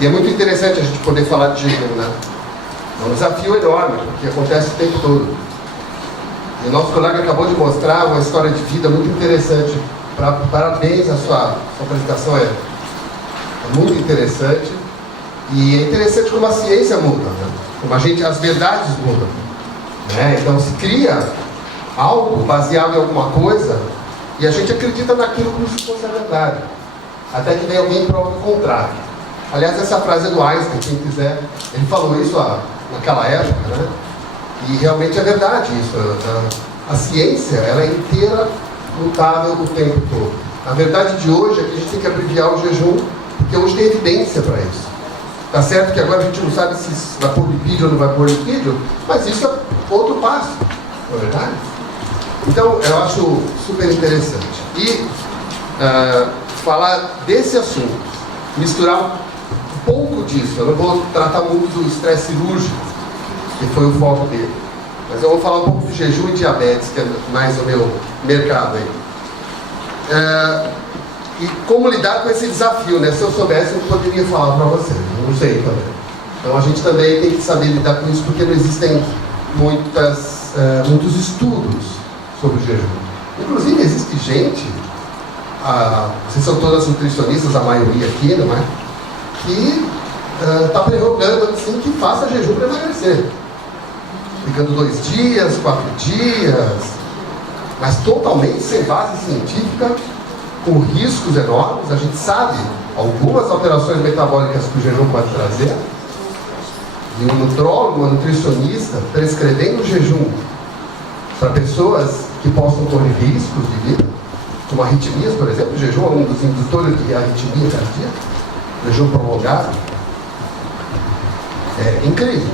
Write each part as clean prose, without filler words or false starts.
E é muito interessante a gente poder falar de jejum, né? É um desafio enorme, porque acontece o tempo todo. E o nosso colega acabou de mostrar uma história de vida muito interessante. Parabéns, a sua apresentação é muito interessante. E é interessante como a ciência muda, né? Como as verdades mudam, né? Então se cria algo baseado em alguma coisa e a gente acredita naquilo como se fosse a verdade. Até que vem alguém e prova o contrário. Aliás, essa frase é do Einstein, quem quiser, ele falou isso naquela época, né? E realmente é verdade isso. A ciência, ela é inteira, mutável o tempo todo. A verdade de hoje é que a gente tem que abreviar o jejum, porque hoje tem evidência para isso. Tá certo que agora a gente não sabe se vai pôr lipídio ou não vai pôr lipídio, mas isso é outro passo, não é verdade? Então, eu acho super interessante. E falar desse assunto, misturar um pouco disso. Eu não vou tratar muito do estresse cirúrgico, que foi o foco dele. Mas eu vou falar um pouco de jejum e diabetes, que é mais o meu mercado aí. E como lidar com esse desafio, né? Se eu soubesse, eu poderia falar para vocês. Eu não sei também. Então a gente também tem que saber lidar com isso, porque não existem muitos estudos sobre o jejum. Inclusive existe gente, vocês são todas nutricionistas, a maioria aqui, não é? Que está prerrogando assim que faça jejum para emagrecer. Ficando 2 dias, 4 dias, mas totalmente sem base científica, com riscos enormes. A gente sabe algumas alterações metabólicas que o jejum pode trazer. E um nutrólogo, uma nutricionista, prescrevendo o jejum para pessoas que possam correr riscos de vida, como arritmias, por exemplo. O jejum é um dos indutores de arritmia cardíaca, jejum prolongado. É incrível.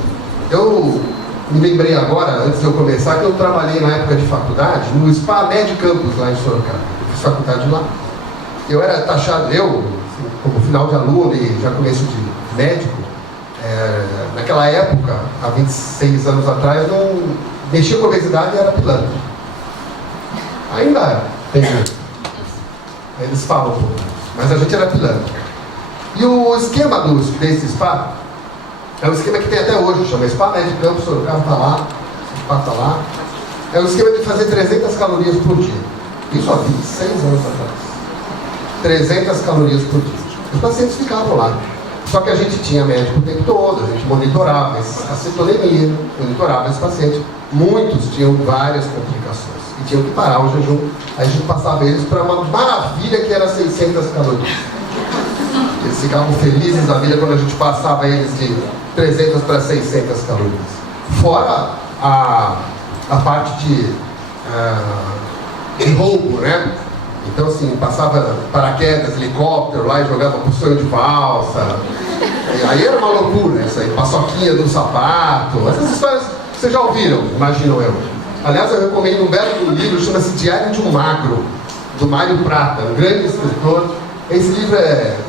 Eu me lembrei agora, antes de eu começar, que eu trabalhei na época de faculdade no Spa Med Campus, lá em Sorocaba. Eu fiz faculdade lá. Eu era taxado, assim, como final de aluno e já começo de médico, naquela época, há 26 anos atrás, não mexia com obesidade e era pilantra. Ainda tem. Eles falam um pouco, mas a gente era pilantra. E o esquema desse spa é um esquema que tem até hoje, chama Spa Med Campus, o carro está lá, o spa está lá. É um esquema de fazer 300 calorias por dia. Isso há 26 anos atrás. 300 calorias por dia. Os pacientes ficavam lá. Só que a gente tinha médico o tempo todo, a gente monitorava a cetonemia, monitorava esse paciente. Muitos tinham várias complicações e tinham que parar o jejum. Aí a gente passava eles para uma maravilha que era 600 calorias. Eles ficavam felizes da vida quando a gente passava eles de 300 para 600 calorias. Fora a parte de roubo, né? Então, assim, passava paraquedas, helicóptero lá e jogava por sonho de valsa. Aí era uma loucura isso aí, paçoquinha no sapato. Essas histórias vocês já ouviram, imagino eu. Aliás, eu recomendo um belo livro, chama-se Diário de um Magro, do Mário Prata, um grande escritor. Esse livro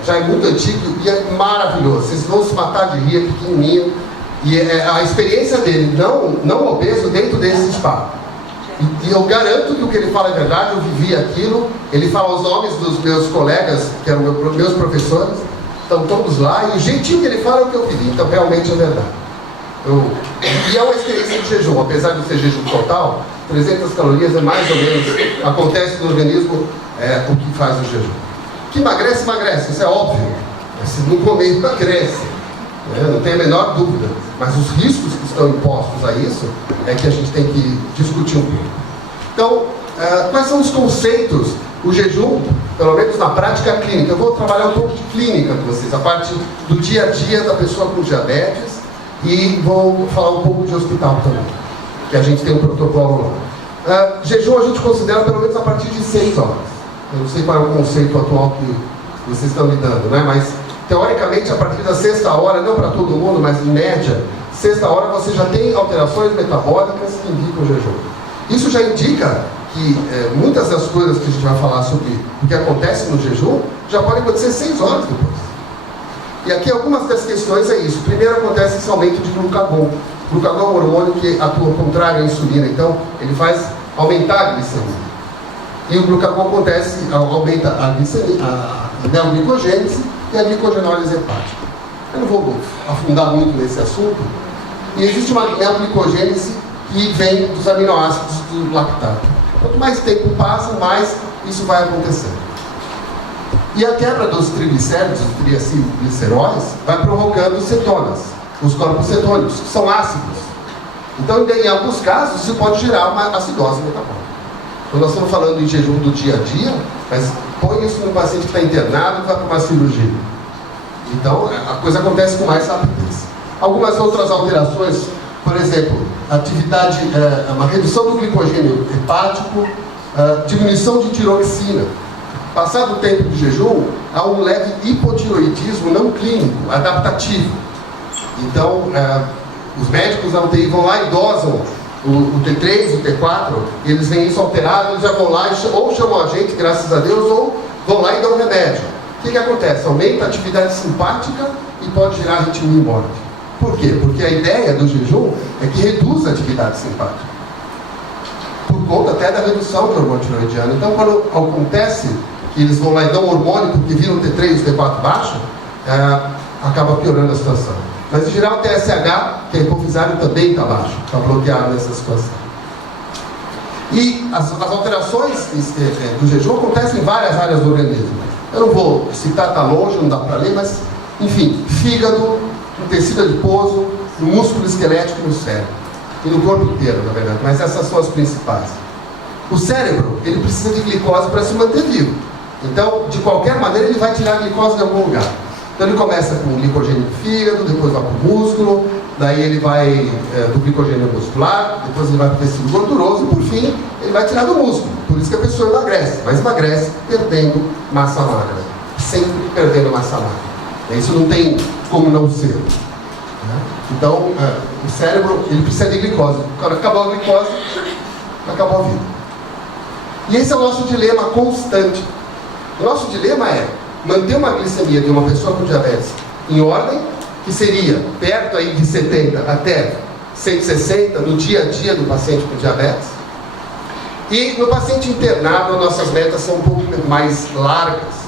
já é muito antigo e é maravilhoso. Vocês vão se matar de rir, é pequenininho. E a experiência dele, não obeso, dentro desse spa. E eu garanto que o que ele fala é verdade, eu vivi aquilo. Ele fala os nomes dos meus colegas, que eram meus professores, estão todos lá, e o jeitinho que ele fala é o que eu vivi, então realmente é verdade. E é uma experiência de jejum, apesar de ser jejum total, 300 calorias é mais ou menos, acontece no organismo o que faz o jejum. Que emagrece, isso é óbvio. Mas se não comer, emagrece. Não tem a menor dúvida. Mas os riscos que estão impostos a isso é que a gente tem que discutir um pouco. Então, quais são os conceitos? O jejum, pelo menos na prática clínica. Eu vou trabalhar um pouco de clínica com vocês, a parte do dia a dia da pessoa com diabetes, e vou falar um pouco de hospital também, que a gente tem um protocolo lá. Jejum a gente considera pelo menos a partir de 6 horas. Eu não sei qual é o conceito atual que vocês estão lidando, né? Mas teoricamente a partir da 6ª hora, não para todo mundo, mas em média, 6ª hora você já tem alterações metabólicas que indicam o jejum. Isso já indica que muitas das coisas que a gente vai falar sobre o que acontece no jejum já podem acontecer 6 horas depois. E aqui algumas das questões é isso. Primeiro acontece esse aumento de glucagon. O glucagon é um hormônio que atua contrário à insulina, então ele faz aumentar a glicemia. E o glucagon aumenta a glicemia, a neoglicogênese, e a glicogenólise hepática. Eu não vou afundar muito nesse assunto. E existe uma neoglicogênese que vem dos aminoácidos do lactato. Quanto mais tempo passa, mais isso vai acontecendo. E a quebra dos triglicéridos, os triacilgliceróis, vai provocando cetonas, os corpos cetônicos, que são ácidos. Então, em alguns casos, isso pode gerar uma acidose metabólica. Então, nós estamos falando em jejum do dia a dia, mas põe isso num paciente que está internado e vai para uma cirurgia. Então, a coisa acontece com mais rapidez. Algumas outras alterações, por exemplo, atividade, uma redução do glicogênio hepático, diminuição de tiroxina. Passado o tempo de jejum, há um leve hipotiroidismo não clínico, adaptativo. Então, os médicos da UTI vão lá e dosam o T3, o T4, e eles veem isso alterado, eles já vão lá e ou chamam a gente, graças a Deus, ou vão lá e dão remédio. O que acontece? Aumenta a atividade simpática e pode gerar arritmia e morte. Por quê? Porque a ideia do jejum é que reduz a atividade simpática. Por conta até da redução do hormônio tiroidiano. Então, quando acontece que eles vão lá e dão hormônio porque viram o T3 e o T4 baixo, acaba piorando a situação. Mas, em geral, o TSH, que é hipofisário, também está baixo, está bloqueado nessa situação. E as alterações do jejum acontecem em várias áreas do organismo. Eu não vou citar, está longe, não dá para ler, mas, enfim, fígado, no tecido adiposo, no músculo esquelético e no cérebro. E no corpo inteiro, na verdade, mas essas são as principais. O cérebro, ele precisa de glicose para se manter vivo. Então, de qualquer maneira, ele vai tirar a glicose de algum lugar. Então, ele começa com glicogênio do fígado, depois vai para o músculo, daí ele vai do glicogênio muscular, depois ele vai para o tecido gorduroso e, por fim, ele vai tirar do músculo. Por isso que a pessoa emagrece, mas emagrece perdendo massa magra. Sempre perdendo massa magra. Isso não tem como não ser. Então, o cérebro, ele precisa de glicose. Quando acabar a glicose, acabou a vida. E esse é o nosso dilema constante. O nosso dilema é manter uma glicemia de uma pessoa com diabetes em ordem, que seria perto aí de 70 até 160 no dia a dia do paciente com diabetes. E no paciente internado, as nossas metas são um pouco mais largas,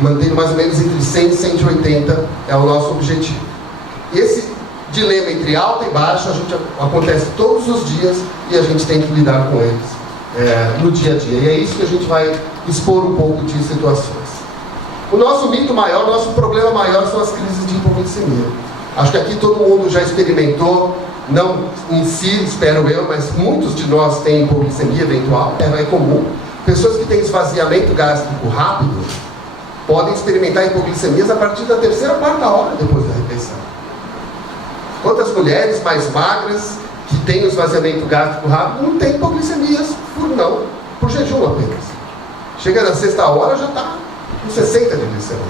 mantendo mais ou menos entre 100 e 180 é o nosso objetivo. E esse dilema entre alta e baixa acontece todos os dias e a gente tem que lidar com eles no dia a dia. E é isso que a gente vai expor um pouco de situações. O nosso mito maior, o nosso problema maior são as crises de hipoglicemia. Acho que aqui todo mundo já experimentou, não em si, espero eu, mas muitos de nós têm hipoglicemia eventual, é comum. Pessoas que têm esvaziamento gástrico rápido podem experimentar hipoglicemias a partir da terceira ou quarta hora depois da refeição. Quantas mulheres mais magras que têm o esvaziamento gástrico rápido não têm hipoglicemias por jejum apenas. Chega na sexta hora, já está com 60 de glicemia.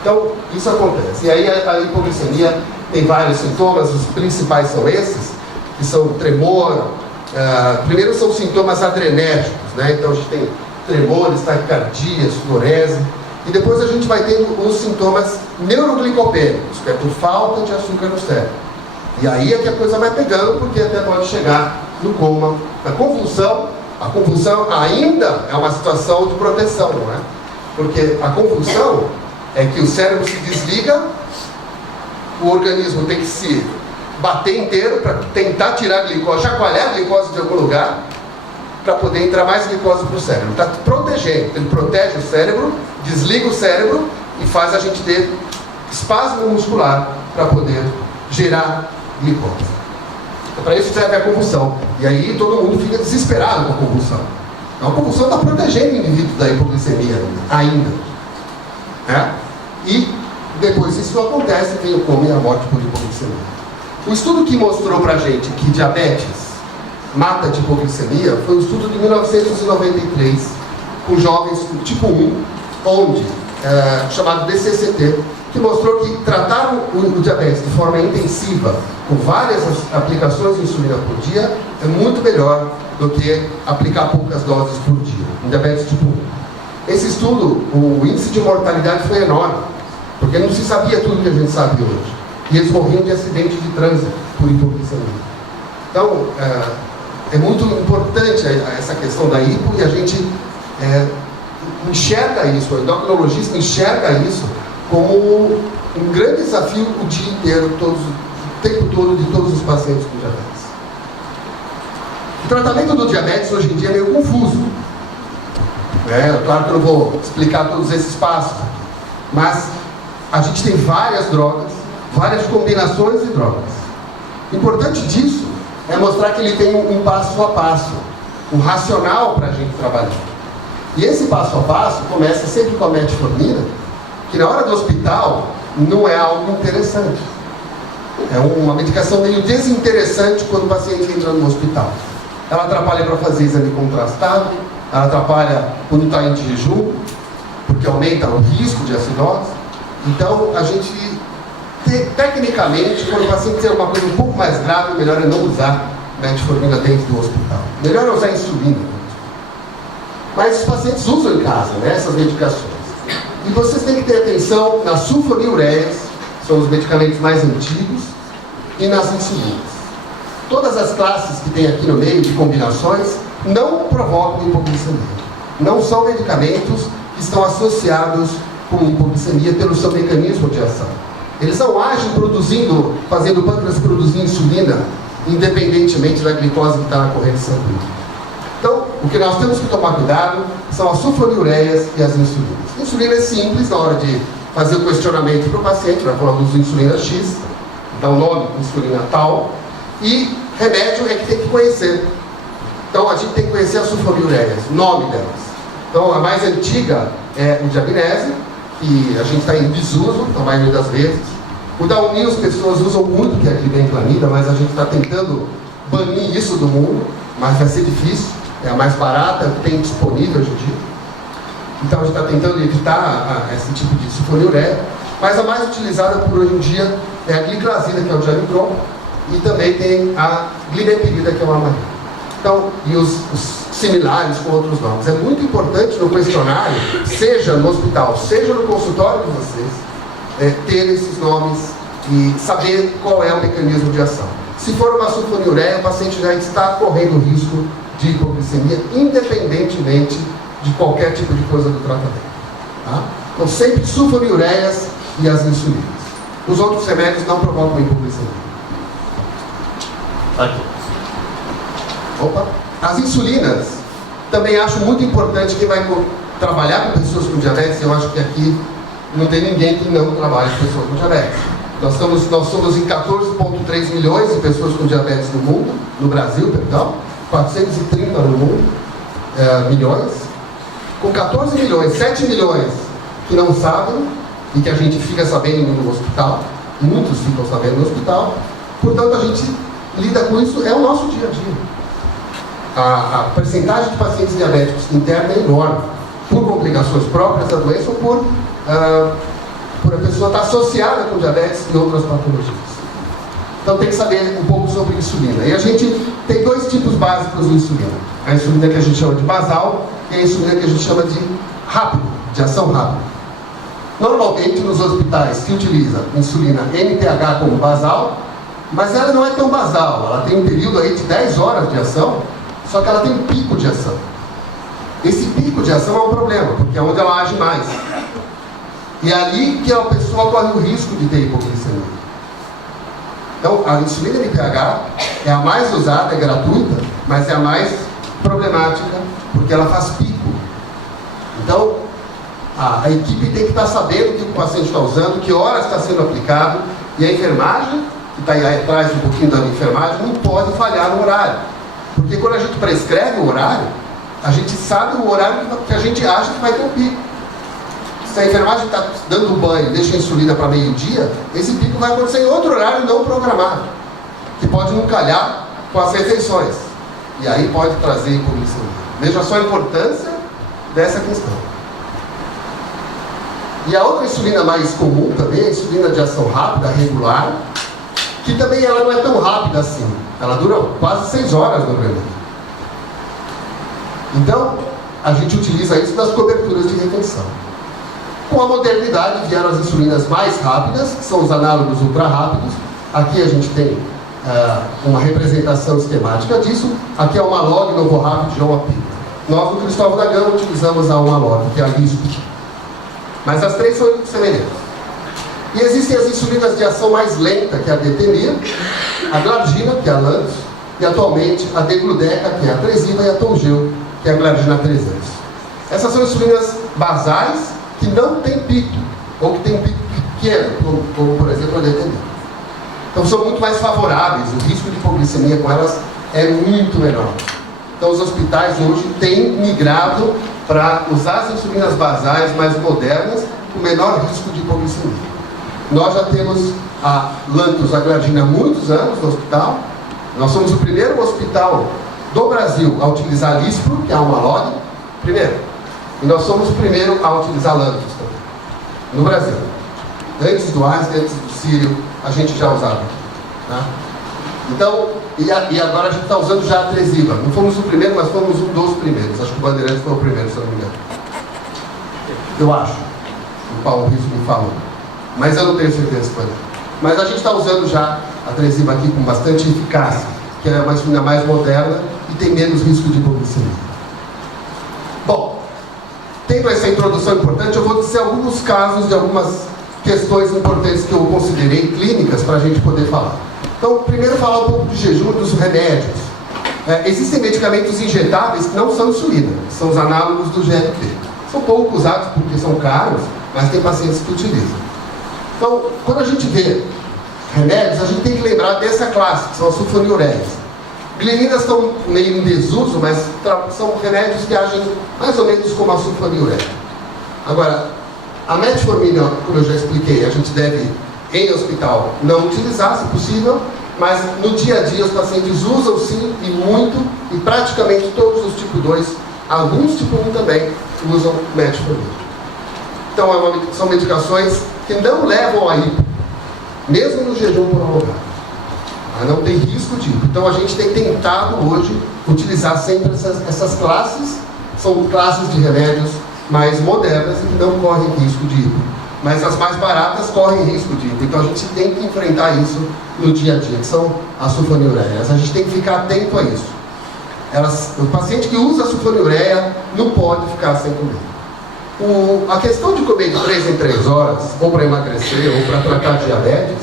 Então, isso acontece. E aí a hipoglicemia tem vários sintomas, os principais são esses, que são tremor. Primeiro são sintomas adrenérgicos, né? Então a gente tem tremores, taquicardia, sudorese. E depois a gente vai tendo os sintomas neuroglicopênicos, que é por falta de açúcar no cérebro. E aí é que a coisa vai pegando, porque até pode chegar no coma. A convulsão ainda é uma situação de proteção, não é? Porque a convulsão é que o cérebro se desliga, o organismo tem que se bater inteiro para tentar tirar a glicose, chacoalhar a glicose de algum lugar, para poder entrar mais glicose para o cérebro. Está protegendo, ele protege o cérebro, desliga o cérebro e faz a gente ter espasmo muscular para poder gerar glicose. Então, para isso serve a convulsão. E aí todo mundo fica desesperado com a convulsão. Então a convulsão está protegendo o indivíduo da hipoglicemia ainda. E depois isso acontece, vem o coma e a morte por hipoglicemia. O estudo que mostrou para a gente que diabetes mata de hipoglicemia foi um estudo de 1993 com jovens tipo 1, chamado DCCT, que mostrou que tratar o diabetes de forma intensiva, com várias aplicações de insulina por dia, é muito melhor do que aplicar poucas doses por dia, em diabetes tipo 1. Esse estudo, o índice de mortalidade foi enorme, porque não se sabia tudo que a gente sabe hoje. E eles morriam de acidente de trânsito por hipoglicemia. Então, é muito importante essa questão da hipo, e a gente enxerga isso, o endocrinologista enxerga isso como um grande desafio o dia inteiro, o tempo todo, de todos os pacientes com diabetes. O tratamento do diabetes hoje em dia é meio confuso. Claro que eu não vou explicar todos esses passos, mas a gente tem várias drogas, várias combinações de drogas. O importante disso é mostrar que ele tem um passo a passo, um racional para a gente trabalhar. E esse passo a passo começa sempre com a metformina, que na hora do hospital não é algo interessante. É uma medicação meio desinteressante quando o paciente entra no hospital. Ela atrapalha para fazer exame contrastado, ela atrapalha quando está em jejum, porque aumenta o risco de acidose. Então, a gente, tecnicamente, quando o paciente tem uma coisa um pouco mais grave, o melhor é não usar metformina dentro do hospital. Melhor é usar insulina. Mas os pacientes usam em casa, essas medicações. E vocês têm que ter atenção nas sulfonilureias, que são os medicamentos mais antigos, e nas insulinas. Todas as classes que tem aqui no meio de combinações não provocam hipoglicemia. Não são medicamentos que estão associados com hipoglicemia pelo seu mecanismo de ação. Eles não agem fazendo o pâncreas produzir insulina, independentemente da glicose que está na corrente sanguínea. Então, o que nós temos que tomar cuidado são as sulfonilureias e as insulinas. A insulina é simples, na hora de fazer o questionamento para o paciente, vai falar de insulina X, dá o nome, insulina tal, e remédio é que tem que conhecer. Então, a gente tem que conhecer as sulfonilureias, o nome delas. Então, a mais antiga é o diabinese, que a gente está em desuso, na maioria das vezes. O Daunil as pessoas usam muito, que é a glibenclamida, mas a gente está tentando banir isso do mundo, mas vai ser difícil. É a mais barata, tem disponível hoje em dia. Então a gente está tentando evitar esse tipo de sulfonilureia. Mas a mais utilizada por hoje em dia é a gliclazida, que é o diamidron, e também tem a glibepirida, que é o amarelo. Então, e os similares com outros nomes. É muito importante no questionário, seja no hospital, seja no consultório de vocês, ter esses nomes e saber qual é o mecanismo de ação. Se for uma sulfonilureia, o paciente já está correndo risco de hipoglicemia, independentemente de qualquer tipo de coisa do tratamento. Tá? Então, sempre sulfonilureias e as insulinas. Os outros remédios não provocam hipoglicemia. Aqui. Opa. As insulinas, também acho muito importante quem vai trabalhar com pessoas com diabetes. Eu acho que aqui não tem ninguém que não trabalhe com pessoas com diabetes. Nós somos em 14,3 milhões de pessoas com diabetes no mundo, no Brasil, perdão, 430 no mundo, milhões. Com 14 milhões, 7 milhões que não sabem e que a gente fica sabendo no hospital, muitos ficam sabendo no hospital, portanto a gente lida com isso, é o nosso dia a dia. A percentagem de pacientes diabéticos interna é enorme, por complicações próprias da doença ou por a pessoa estar associada com diabetes e outras patologias. Então tem que saber um pouco sobre insulina. E a gente tem dois tipos básicos de insulina. A insulina que a gente chama de basal e a insulina que a gente chama de rápido, de ação rápida. Normalmente nos hospitais se utiliza insulina NPH como basal, mas ela não é tão basal. Ela tem um período aí de 10 horas de ação, só que ela tem um pico de ação. Esse pico de ação é um problema, porque é onde ela age mais. E é ali que a pessoa corre o risco de ter hipoglicemia. Então, a insulina NPH é a mais usada, é gratuita, mas é a mais problemática, porque ela faz pico. Então, a equipe tem que estar sabendo o que o paciente está usando, que horas está sendo aplicado, e a enfermagem, que está aí atrás um pouquinho da enfermagem, não pode falhar no horário. Porque quando a gente prescreve o horário, a gente sabe o horário que a gente acha que vai ter um pico. Se a enfermagem está dando banho e deixa a insulina para meio-dia, esse pico vai acontecer em outro horário não programado, que pode não calhar com as refeições. E aí pode trazer hipoglicemia. Veja só a importância dessa questão. E a outra insulina mais comum também é a insulina de ação rápida, regular, que também ela não é tão rápida assim. Ela dura quase 6 horas normalmente. Então, a gente utiliza isso nas coberturas de retenção. Com a modernidade vieram as insulinas mais rápidas, que são os análogos ultra rápidos. Aqui a gente tem uma representação esquemática disso. Aqui é uma log, Novorapid, João Apito. Nós, no Cristóvão da Gama, utilizamos a uma log, que é a LISP. Mas as três são semelhantes. E existem as insulinas de ação mais lenta, que é a detemir, a glargina, que é a Lantus, e atualmente a degludeca, que é a Tresiba, e a Toujeo, que é a glargina 300. Essas são insulinas basais que não têm pico, ou que têm um pico pequeno, como por exemplo a detemir. Então são muito mais favoráveis, o risco de hipoglicemia com elas é muito menor. Então os hospitais hoje têm migrado para usar as insulinas basais mais modernas, com menor risco de hipoglicemia. Nós já temos a Lantus, a glargina, há muitos anos no hospital. Nós somos o primeiro hospital do Brasil a utilizar Lispro, que é uma log, primeiro. E nós somos o primeiro a utilizar Lantus também, no Brasil. Antes do Einstein, antes do Sírio, a gente já usava. Tá? Então, e agora a gente está usando já a Tresiba. Não fomos o primeiro, mas fomos um dos primeiros. Acho que o Bandeirantes foi o primeiro, se eu não me engano. Eu acho. O Paulo Riso me falou. Mas eu não tenho certeza se foi. Mas a gente está usando já a Tresiba aqui com bastante eficácia, que é uma insulina mais moderna e tem menos risco de hipoglicemia. Bom, tendo essa introdução importante, eu vou dizer alguns casos de algumas questões importantes que eu considerei clínicas para a gente poder falar. Então, primeiro falar um pouco do jejum e dos remédios. Existem medicamentos injetáveis que não são insulina, são os análogos do GLP. São pouco usados porque são caros, mas tem pacientes que utilizam. Então, quando a gente vê remédios, a gente tem que lembrar dessa classe, que são as sulfonilureias. Glininas estão meio em desuso, mas são remédios que agem mais ou menos como a sulfonilureia. Agora, a metformina, como eu já expliquei, a gente deve, em hospital, não utilizar, se possível, mas no dia a dia os pacientes usam sim, e muito, e praticamente todos os tipo 2, alguns tipo 1 também, usam metformina. Então, são medicações que não levam a hipo, mesmo no jejum prolongado. Não tem risco de hipo. Então a gente tem tentado hoje utilizar sempre essas classes, são classes de remédios mais modernas e que não correm risco de hipo. Mas as mais baratas correm risco de hipo. Então a gente tem que enfrentar isso no dia a dia, que são as sulfonilureias. A gente tem que ficar atento a isso. O paciente que usa a sulfonilureia não pode ficar sem comer. A questão de comer de 3 em 3 horas, ou para emagrecer, ou para tratar diabetes,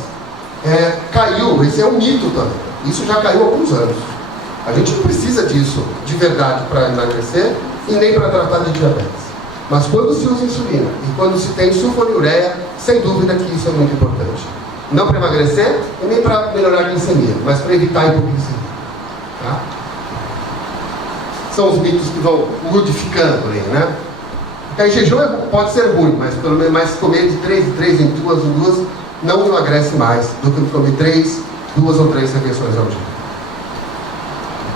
caiu. Esse é um mito também. Isso já caiu há alguns anos. A gente não precisa disso de verdade para emagrecer e nem para tratar de diabetes. Mas quando se usa insulina e quando se tem sulfonilureia, sem dúvida que isso é muito importante. Não para emagrecer e nem para melhorar a glicemia, mas para evitar a hipoglicemia. Tá? São os mitos que vão modificando aí, né? Porque jejum pode ser ruim, mas pelo menos comer de 3 em 3, em 2 em 2, não emagrece mais do que comer 2 ou 3 refeições ao dia.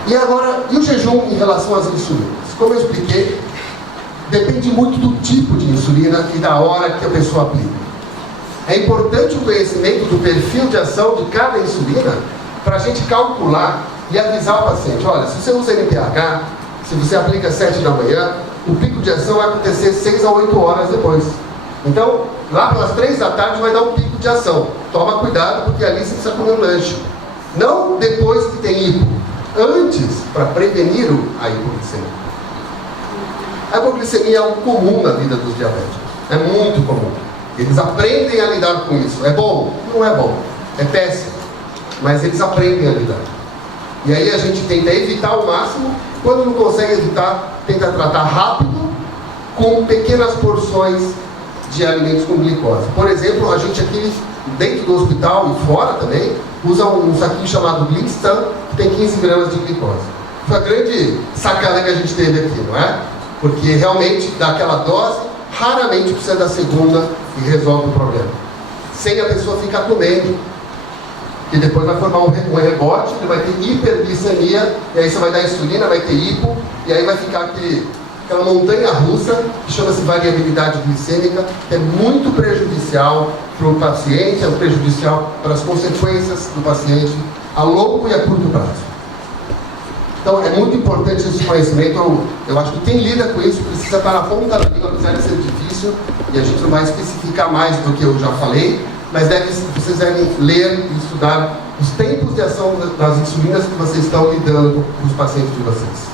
E agora, e o jejum em relação às insulinas? Como eu expliquei, depende muito do tipo de insulina e da hora que a pessoa aplica. É importante o conhecimento do perfil de ação de cada insulina para a gente calcular e avisar o paciente. Olha, se você usa NPH, se você aplica às 7 da manhã, o pico de ação vai acontecer 6 a 8 horas depois. Então, lá pelas 3 da tarde vai dar um pico de ação. Toma cuidado, porque ali você precisa comer um lanche. Não depois que tem hipo. Antes, para prevenir a hipoglicemia. A hipoglicemia é algo comum na vida dos diabéticos. É muito comum. Eles aprendem a lidar com isso. É bom? Não é bom. É péssimo. Mas eles aprendem a lidar. E aí a gente tenta evitar ao máximo. Quando não consegue evitar, tenta tratar rápido, com pequenas porções de alimentos com glicose. Por exemplo, a gente aqui dentro do hospital e fora também, usa um saquinho chamado Glinstan, que tem 15 gramas de glicose. Foi a grande sacada que a gente teve aqui, não é? Porque realmente, daquela dose, raramente precisa da segunda e resolve o problema. Sem a pessoa ficar comendo, que depois vai formar um rebote, ele vai ter hiperglicemia, e aí você vai dar insulina, vai ter hipo, e aí vai ficar aquela montanha russa, que chama-se variabilidade glicêmica, que é muito prejudicial para o paciente, é prejudicial para as consequências do paciente a longo e a curto prazo. Então é muito importante esse conhecimento. Eu acho que quem lida com isso precisa estar na ponta da língua, apesar de ser difícil, e a gente não vai especificar mais do que eu já falei, mas vocês devem ler e estudar os tempos de ação das insulinas que vocês estão lidando com os pacientes de vocês.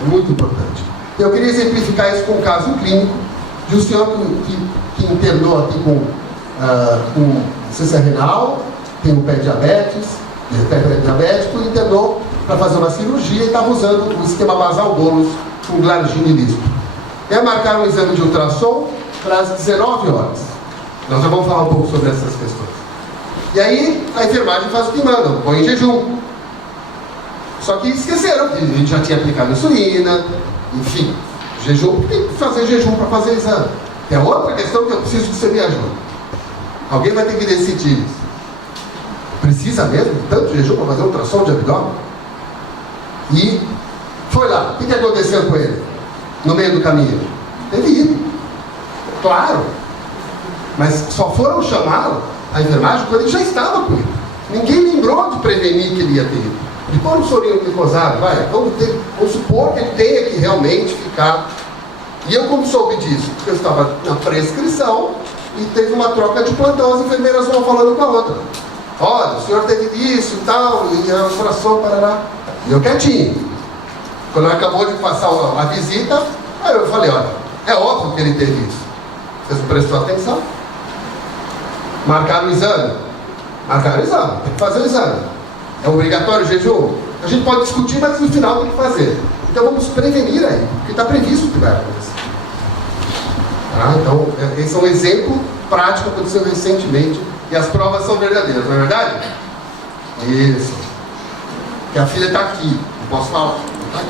É muito importante. Eu queria exemplificar isso com um caso clínico de um senhor que internou aqui com com insuficiência renal, tem um pé diabético, e internou para fazer uma cirurgia e estava usando o esquema basal bolus com glargine líquido. E aí marcaram um exame de ultrassom para as 19 horas. Nós já vamos falar um pouco sobre essas questões. E aí a enfermagem faz o que manda, põe em jejum. Só que esqueceram que a gente já tinha aplicado insulina, enfim, jejum, tem que fazer jejum para fazer exame. Tem outra questão que eu preciso que você me ajude. Alguém vai ter que decidir isso. Precisa mesmo de tanto jejum para fazer um ultrassom de abdômen? E foi lá. O que aconteceu com ele? No meio do caminho? Teve ido. Claro. Mas só foram chamá-lo, a enfermagem, quando ele já estava com ele. Ninguém lembrou de prevenir que ele ia ter ido. De pôr um sorinho glicosado, vamos supor que ele tenha que realmente ficar. E eu como soube disso? Porque eu estava na prescrição e teve uma troca de plantão, as enfermeiras vão falando com a outra. Olha, o senhor teve isso e tal, e a ultrassom, parará. E eu quietinho. Quando ela acabou de passar a visita, aí eu falei, olha, é óbvio que ele teve isso. Vocês prestou atenção? Marcaram o exame? Marcaram o exame, tem que fazer o exame. É obrigatório o jejum? A gente pode discutir, mas no final tem que fazer. Então vamos prevenir aí, porque está previsto o que vai acontecer. Tá? Então, esse é um exemplo prático que aconteceu recentemente. E as provas são verdadeiras, não é verdade? Isso. Que a filha está aqui, não posso falar. Tá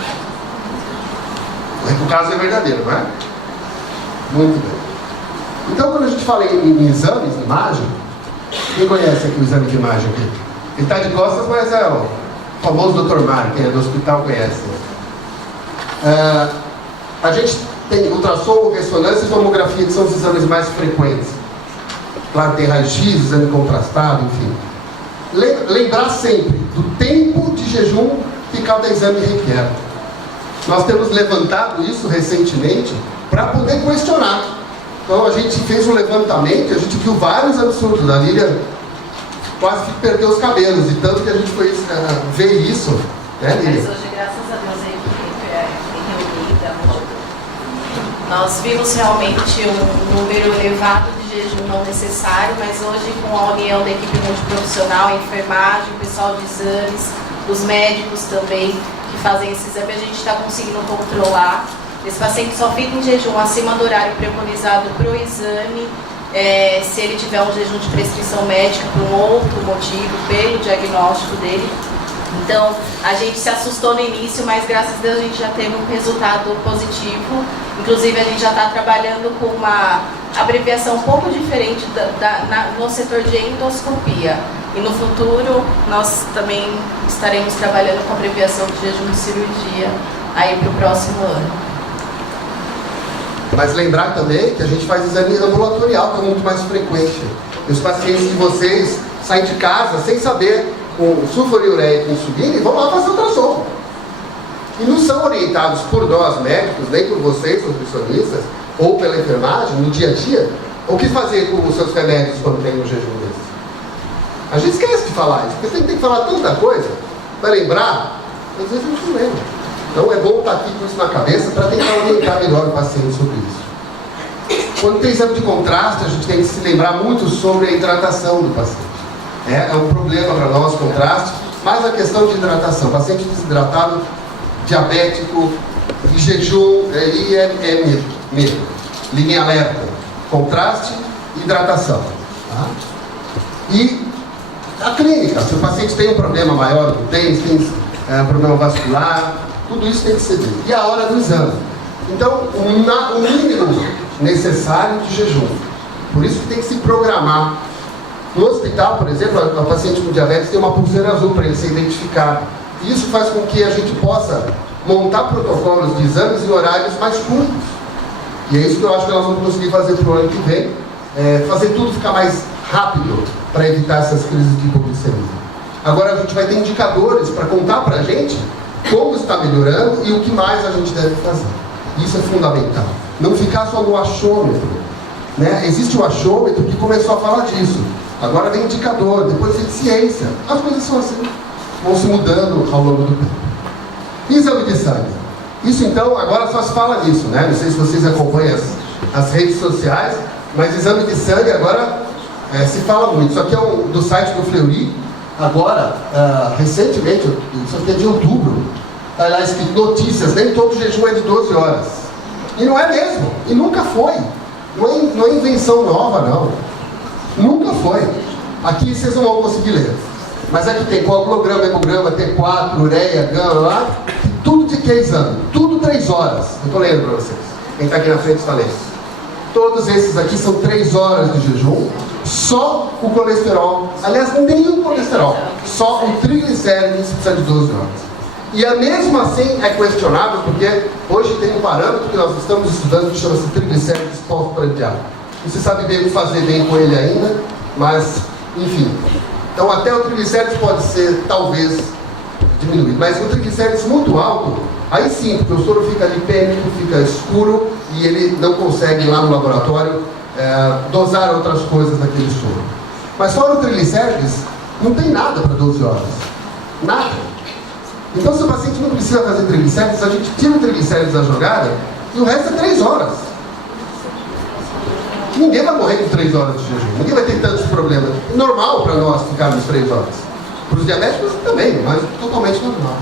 aqui. O caso é verdadeiro, não é? Muito bem. Então, quando a gente fala em exames, imagem, quem conhece aqui o exame de imagem aqui? Ele está de costas, mas é o famoso Dr. Mário, quem é do hospital conhece. A gente tem ultrassom, ressonância e tomografia, que são os exames mais frequentes. Claro, tem raio-x, exame contrastado, enfim. Lembrar sempre do tempo de jejum que cada exame requer. Nós temos levantado isso recentemente para poder questionar. Então a gente fez um levantamento e a gente viu vários absurdos. A Lília quase que perdeu os cabelos, e tanto que a gente foi ver isso, né, Lília? Mas hoje, graças a Deus, a equipe é reunida. Nós vimos realmente um número elevado de jejum não necessário, mas hoje, com a união da equipe multiprofissional, a enfermagem, o pessoal de exames, os médicos também que fazem esse exame, a gente está conseguindo controlar. Esse paciente só fica em jejum acima do horário preconizado para o exame, se ele tiver um jejum de prescrição médica por um outro motivo, pelo diagnóstico dele. Então, a gente se assustou no início, mas graças a Deus a gente já teve um resultado positivo. Inclusive, a gente já está trabalhando com uma abreviação um pouco diferente no setor de endoscopia. E no futuro, nós também estaremos trabalhando com a abreviação de jejum de cirurgia aí para o próximo ano. Mas lembrar também que a gente faz exame ambulatorial, que é muito mais frequente. E os pacientes de vocês saem de casa sem saber com sulfuriuréia e insulina e vão lá fazer ultrassom. E não são orientados por nós médicos, nem por vocês, nutricionistas, ou pela enfermagem, no dia a dia, o que fazer com os seus remédios quando tem um jejum desse. A gente esquece de falar isso, porque tem que falar tanta coisa para lembrar, às vezes a gente não lembra. Então é bom estar aqui com isso na cabeça para tentar orientar melhor o paciente sobre isso. Quando tem exame de contraste, a gente tem que se lembrar muito sobre a hidratação do paciente. É um problema para nós, contraste, mas a questão de hidratação. Paciente desidratado, diabético, em jejum, aí é medo. Linha alerta. Contraste e hidratação. Tá? E a clínica, se o paciente tem um problema maior, tem problema vascular, tudo isso tem que ser visto. E a hora do exame. Então, o mínimo necessário de jejum. Por isso que tem que se programar. No hospital, por exemplo, a paciente com diabetes tem uma pulseira azul para ele ser identificado. E isso faz com que a gente possa montar protocolos de exames em horários mais curtos. E é isso que eu acho que nós vamos conseguir fazer para o ano que vem. Fazer tudo ficar mais rápido para evitar essas crises de hipoglicemia. Agora a gente vai ter indicadores para contar para a gente como está melhorando e o que mais a gente deve fazer. Isso é fundamental. Não ficar só no achômetro. Né? Existe o achômetro que começou a falar disso. Agora vem indicador, depois vem ciência. As coisas são assim, vão se mudando ao longo do tempo. E exame de sangue? Isso então, agora só se fala nisso, né? Não sei se vocês acompanham as redes sociais, mas exame de sangue agora se fala muito. Isso aqui é do site do Fleury. Agora, recentemente, isso aqui é de outubro, está lá escrito notícias, nem todo jejum é de 12 horas. E não é mesmo, e nunca foi. Não é invenção nova, não. Nunca foi. Aqui vocês não vão conseguir ler. Mas aqui tem coagulograma, hemograma, T4, ureia, gama, lá. Tudo de que é exame? Tudo 3 horas. Eu estou lendo para vocês. Quem está aqui na frente está lendo. Todos esses aqui são 3 horas de jejum. Só o colesterol, aliás, nem o colesterol, só o triglicérides precisa de 12 horas. E mesmo assim é questionável, porque hoje tem um parâmetro que nós estamos estudando que chama-se triglicérides pós-prandial. Não se sabe bem o que fazer bem com ele ainda, mas, enfim. Então até o triglicérides pode ser, talvez, diminuído. Mas o triglicérides muito alto, aí sim, porque o soro fica lipêmico, fica escuro, e ele não consegue lá no laboratório dosar outras coisas daquele soro. Mas fora o triglicérides, não tem nada para 12 horas. Nada. Então, se o paciente não precisa fazer triglicérides, a gente tira o triglicérides da jogada e o resto é 3 horas. Ninguém vai morrer com 3 horas de jejum. Ninguém vai ter tantos problemas. É normal para nós ficarmos 3 horas. Para os diabéticos também, mas totalmente normal.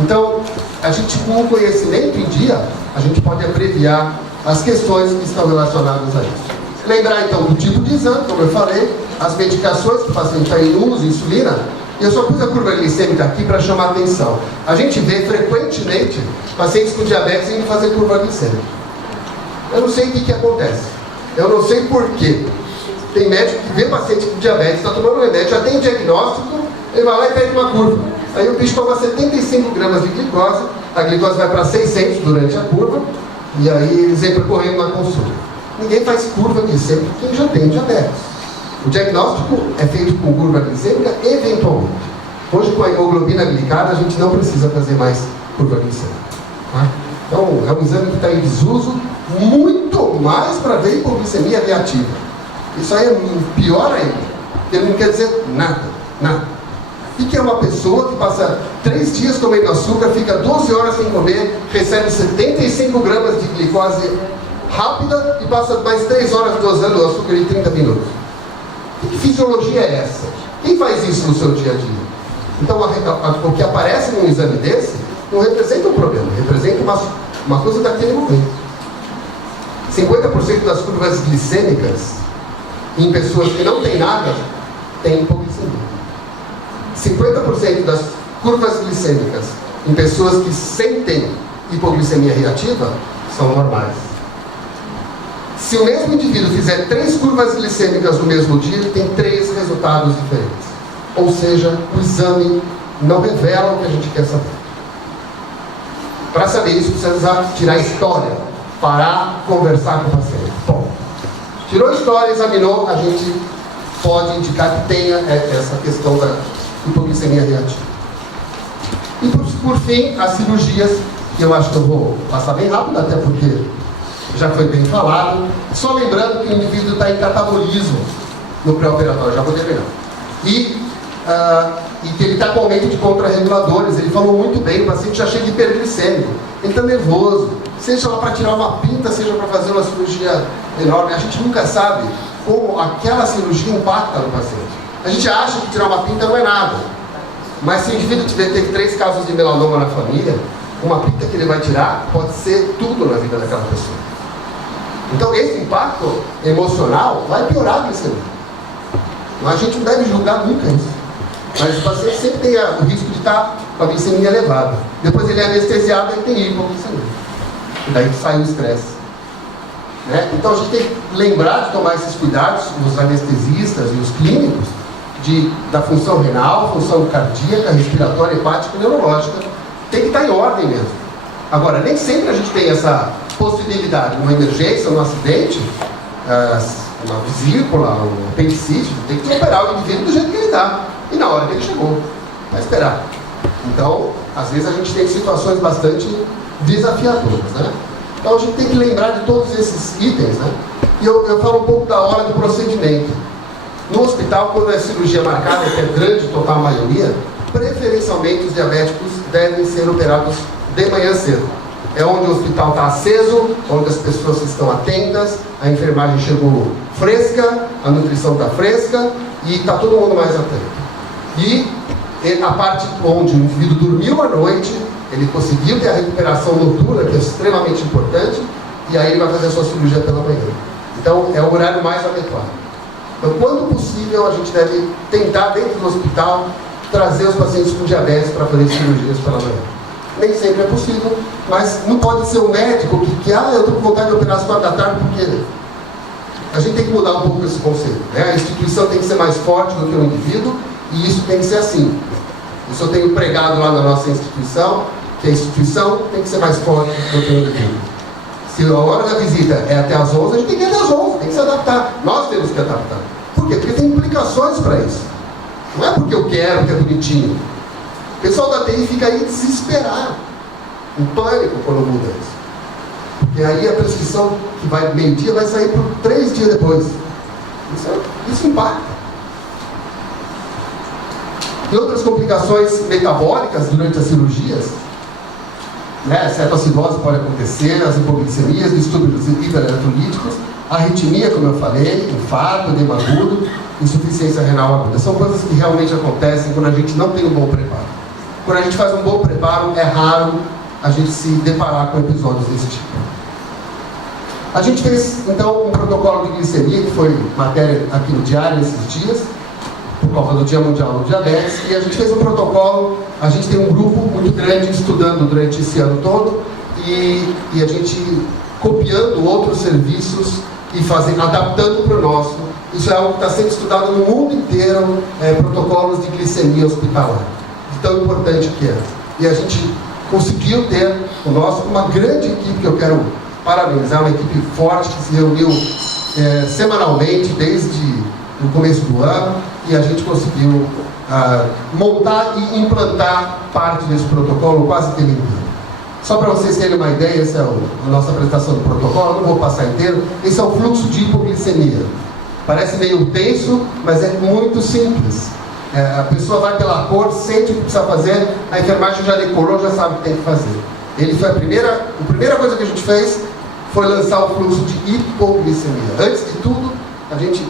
Então, a gente, com o conhecimento em dia, a gente pode abreviar as questões que estão relacionadas a isso. Lembrar então do tipo de exame, como eu falei, as medicações que o paciente está em uso, insulina. Eu só pus a curva glicêmica aqui para chamar a atenção. A gente vê frequentemente pacientes com diabetes indo fazer curva glicêmica. Eu não sei o que acontece. Eu não sei porquê. Tem médico que vê paciente com diabetes, está tomando remédio, já tem diagnóstico, ele vai lá e pede uma curva. Aí o bicho toma 75 gramas de glicose, a glicose vai para 600 durante a curva, e aí eles vêm percorrendo na consulta. Ninguém faz curva glicêmica quem já tem diabetes. O diagnóstico é feito com curva glicêmica eventualmente. Hoje, com a hemoglobina glicada, a gente não precisa fazer mais curva glicêmica. Tá? Então, é um exame que está em desuso, muito mais para ver hipoglicemia reativa. Isso aí é pior ainda, porque ele não quer dizer nada, nada. O que é uma pessoa que passa 3 dias comendo açúcar, fica 12 horas sem comer, recebe 75 gramas de glicose rápida e passa mais 3 horas dosando o açúcar em 30 minutos? Que fisiologia é essa? Quem faz isso no seu dia a dia? Então, o que aparece num exame desse não representa um problema, representa uma coisa daquele momento. 50% das curvas glicêmicas em pessoas que não têm nada têm hipoglicemia. 50% das curvas glicêmicas em pessoas que sentem hipoglicemia reativa são normais. Se o mesmo indivíduo fizer 3 curvas glicêmicas no mesmo dia, ele tem 3 resultados diferentes. Ou seja, o exame não revela o que a gente quer saber. Para saber isso, precisa tirar a história, parar, conversar com o paciente. Bom, tirou a história, examinou, a gente pode indicar que tenha essa questão da hipoglicemia reativa. E por fim, as cirurgias, que eu acho que eu vou passar bem rápido, até porque já foi bem falado. Só lembrando que o indivíduo está em catabolismo no pré-operatório, já vou terminar. E que ele está com aumento de contrarreguladores. Ele falou muito bem, o paciente já chega hiperglicêmico, ele está nervoso, seja lá para tirar uma pinta, seja para fazer uma cirurgia enorme. A gente nunca sabe como aquela cirurgia impacta no paciente. A gente acha que tirar uma pinta não é nada, mas se o indivíduo teve 3 casos de melanoma na família, uma pinta que ele vai tirar pode ser tudo na vida daquela pessoa. Então esse impacto emocional vai piorar a glicemia. A gente não deve julgar nunca isso, mas o paciente sempre tem o risco de estar com a glicemia elevada. Depois ele é anestesiado e tem hipoglicemia, e daí sai o estresse. Então a gente tem que lembrar de tomar esses cuidados, os anestesistas e os clínicos, da função renal, função cardíaca, respiratória, hepática e neurológica. Tem que estar em ordem mesmo. Agora, nem sempre a gente tem essa possibilidade. Uma emergência, um acidente, uma vesícula, um apendicite, tem que operar o indivíduo do jeito que ele está. E na hora que ele chegou. Vai esperar. Então, às vezes a gente tem situações bastante desafiadoras, né? Então a gente tem que lembrar de todos esses itens, né? E eu falo um pouco da hora do procedimento. No hospital, quando é cirurgia marcada, que é grande, total maioria, preferencialmente os diabéticos devem ser operados de manhã cedo. é onde o hospital está aceso, onde as pessoas estão atentas, a enfermagem chegou fresca, a nutrição está fresca e está todo mundo mais atento. E a parte onde o indivíduo dormiu à noite, ele conseguiu ter a recuperação noturna, que é extremamente importante, e aí ele vai fazer a sua cirurgia pela manhã. Então, é o horário mais adequado. Então, quando possível, a gente deve tentar, dentro do hospital, trazer os pacientes com diabetes para fazer cirurgias pela manhã. Nem sempre é possível, mas não pode ser o médico que eu estou com vontade de operar às 4 da tarde, porque a gente tem que mudar um pouco esse conceito, né? A instituição tem que ser mais forte do que o indivíduo, e isso tem que ser assim. Isso eu tenho pregado lá na nossa instituição, que a instituição tem que ser mais forte do que o indivíduo. Se a hora da visita é até às 11, a gente tem que ir até às 11, tem que se adaptar. Nós temos que adaptar. Por quê? Porque tem implicações para isso. Não é porque eu quero, porque é bonitinho. O pessoal da TI fica aí desesperado, em pânico quando muda isso. Porque aí a prescrição que vai meio-dia vai sair por 3 dias depois. Isso impacta. E outras complicações metabólicas durante as cirurgias, né? Cetoacidose pode acontecer, as hipoglicemias, distúrbios hipereletrolíticos, arritmia, como eu falei, infarto, edema agudo, insuficiência renal aguda. São coisas que realmente acontecem quando a gente não tem um bom preparo. Quando a gente faz um bom preparo, é raro a gente se deparar com episódios desse tipo. A gente fez, então, um protocolo de glicemia, que foi matéria aqui no Diário esses dias, por causa do Dia Mundial do Diabetes, e a gente fez um protocolo, a gente tem um grupo muito grande estudando durante esse ano todo, e a gente copiando outros serviços e adaptando para o nosso. Isso é algo que está sendo estudado no mundo inteiro, protocolos de glicemia hospitalar, tão importante que é. E a gente conseguiu ter o nosso, uma grande equipe que eu quero parabenizar, uma equipe forte que se reuniu semanalmente desde o começo do ano, e a gente conseguiu montar e implantar parte desse protocolo quase que inteiro. Só para vocês terem uma ideia, essa é a nossa apresentação do protocolo, não vou passar inteiro. Esse é o fluxo de hipoglicemia. Parece meio tenso, mas é muito simples. A pessoa vai pela cor, sente o que precisa fazer, a enfermagem já decorou, já sabe o que tem que fazer. Ele foi a primeira coisa que a gente fez foi lançar o fluxo de hipoglicemia. Antes de tudo, a gente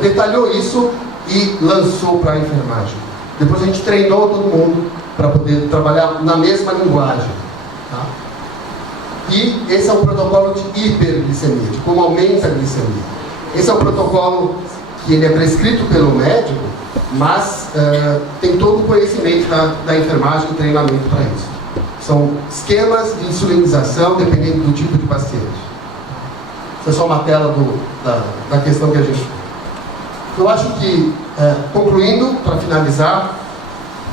detalhou isso e lançou para a enfermagem. Depois a gente treinou todo mundo para poder trabalhar na mesma linguagem. Tá? E esse é um protocolo de hiperglicemia, de como aumenta a glicemia. Esse é um protocolo que ele é prescrito pelo médico, mas tem todo o conhecimento da enfermagem e treinamento para isso. São esquemas de insulinização dependendo do tipo de paciente. Essa é só uma tela da questão que a gente... Eu acho que, concluindo, para finalizar,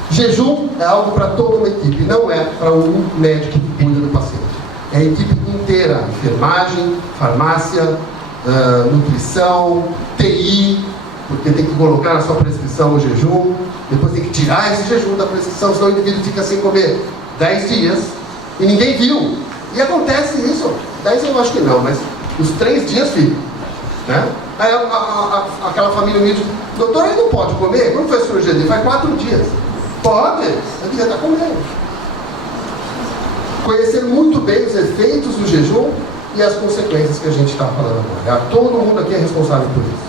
jejum é algo para toda uma equipe, não é para um médico que cuida do paciente. É a equipe inteira, enfermagem, farmácia, nutrição, TI, porque tem que colocar na sua prescrição o jejum, depois tem que tirar esse jejum da prescrição, senão o indivíduo fica sem comer 10 dias e ninguém viu. E acontece isso, 10 eu acho que não, mas os 3 dias ficam, né? Aí aquela família me diz, doutor, ele não pode comer? Como foi a cirurgia dele? Faz 4 dias. Pode, ele já está comendo. Conhecer muito bem os efeitos do jejum e as consequências que a gente está falando agora. Todo mundo aqui é responsável por isso.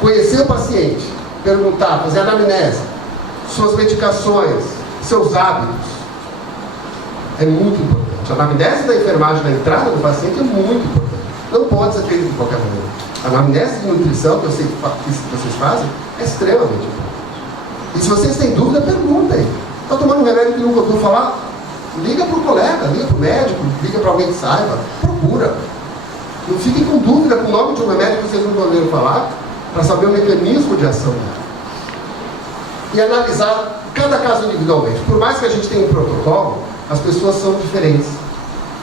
Conhecer o paciente, perguntar, fazer anamnese, suas medicações, seus hábitos. É muito importante. A anamnese da enfermagem na entrada do paciente é muito importante. Não pode ser feito de qualquer maneira. A anamnese de nutrição que eu sei que vocês fazem é extremamente importante. E se vocês têm dúvida, perguntem. Está tomando um remédio que nunca ouviu falar? Liga para o colega, liga para o médico, liga para alguém que saiba, procura. Não fiquem com dúvida com o nome de um remédio que vocês nunca ouviram falar, para saber o mecanismo de ação dele. E analisar cada caso individualmente. Por mais que a gente tenha um protocolo, as pessoas são diferentes.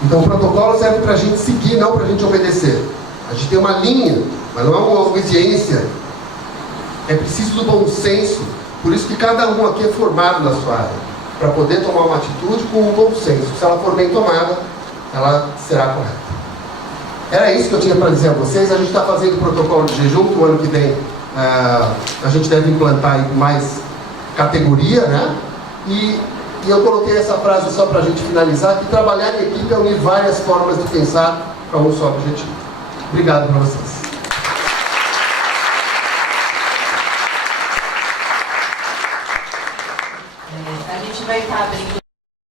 Então o protocolo serve para a gente seguir, não para a gente obedecer. A gente tem uma linha, mas não é uma obediência. É preciso do bom senso. Por isso que cada um aqui é formado na sua área, para poder tomar uma atitude com um bom senso. Se ela for bem tomada, ela será correta. Era isso que eu tinha para dizer a vocês. A gente está fazendo o protocolo de jejum, que o ano que vem a gente deve implantar aí mais categoria, né? E E eu coloquei essa frase só para a gente finalizar, que trabalhar em equipe é unir várias formas de pensar para um só objetivo. Obrigado para vocês. A gente vai estar abrindo